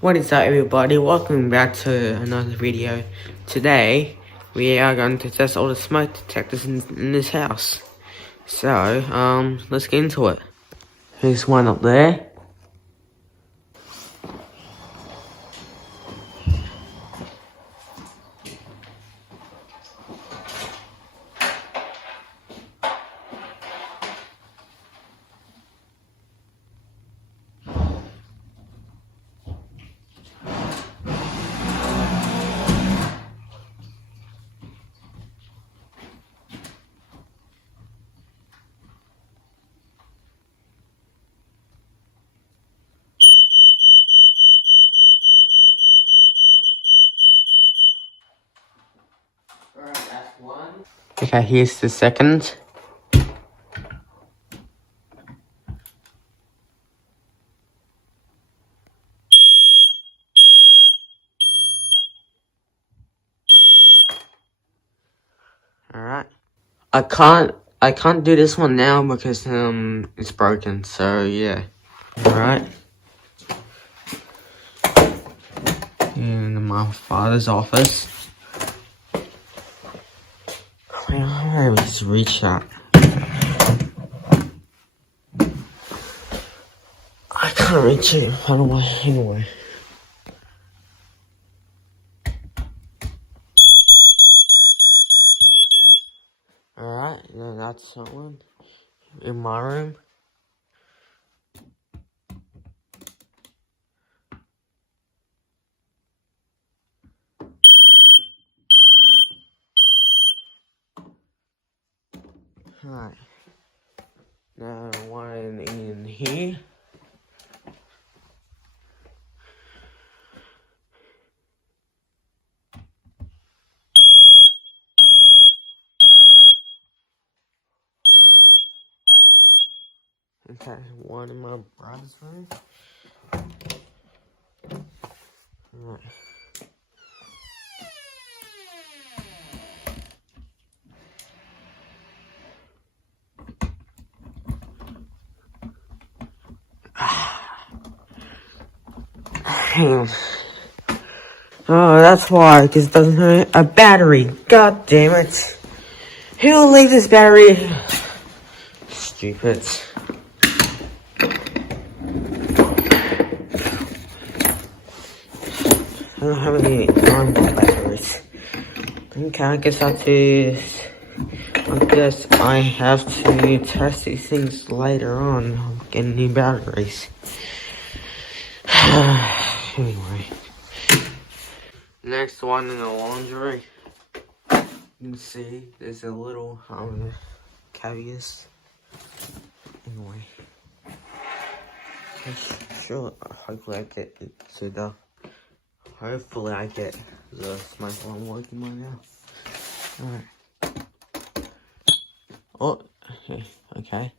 What is up, everybody? Welcome back to another video. Today we are going to test all the smoke detectors in this house. So, let's get into it. Here's one up there. Alright, that's one. Okay, here's the second. Alright. I can't do this one now because it's broken, so yeah. Alright. In my father's office. Where is reach that? I can't reach it. How do I anyway? Alright, then that's that one. In my room. Alright. Now one in here. Okay, one in my brother's room. Alright. Oh, that's why, because it doesn't have a battery. God damn it. Who will leave this battery? Stupid. I don't have any batteries. Okay, I guess I have to test these things later on. I'll get new batteries. Anyway. Next one in the laundry. You can see there's a little cavities. Anyway. Sure, hopefully I get it to the hopefully I get the smoke alarm working right now. Alright. Oh, okay.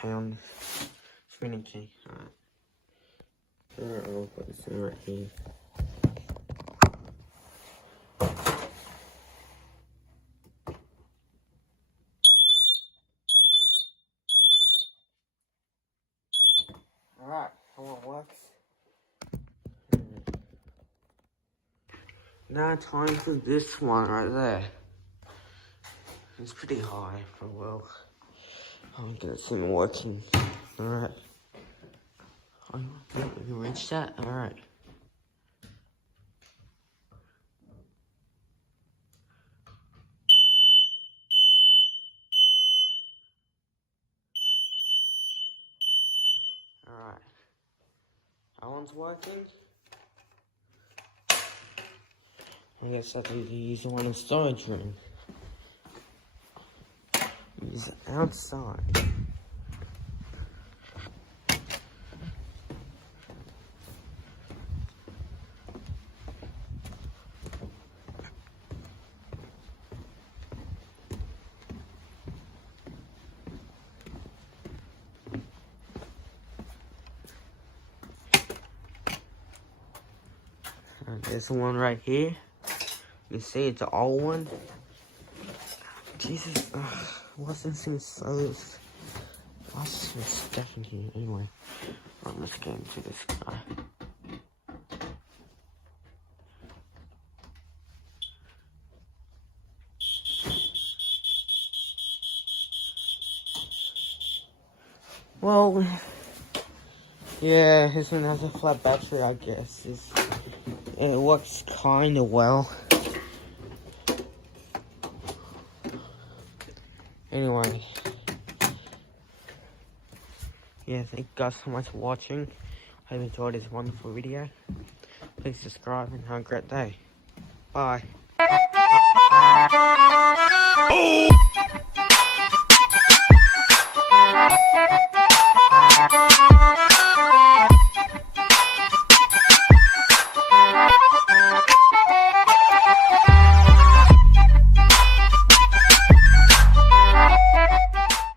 Hang on. Spinning key. Alright. I'll put this in right here. Alright, how it works. Now time for this one right there. It's pretty high for well. I'll get it soon working. Alright. Oh, you reached that? Alright. Alright. That one's working. I guess I have to use the one in storage room. Use it outside. There's one right here. You can see it's an old one. Jesus, what's this thing so It's definitely anyway. Let's get into this guy. Well, yeah, this one has a flat battery, I guess. It works kinda well. Anyway, yeah, thank you guys so much for watching. I hope you enjoyed this wonderful video. Please subscribe and have a great day. Bye.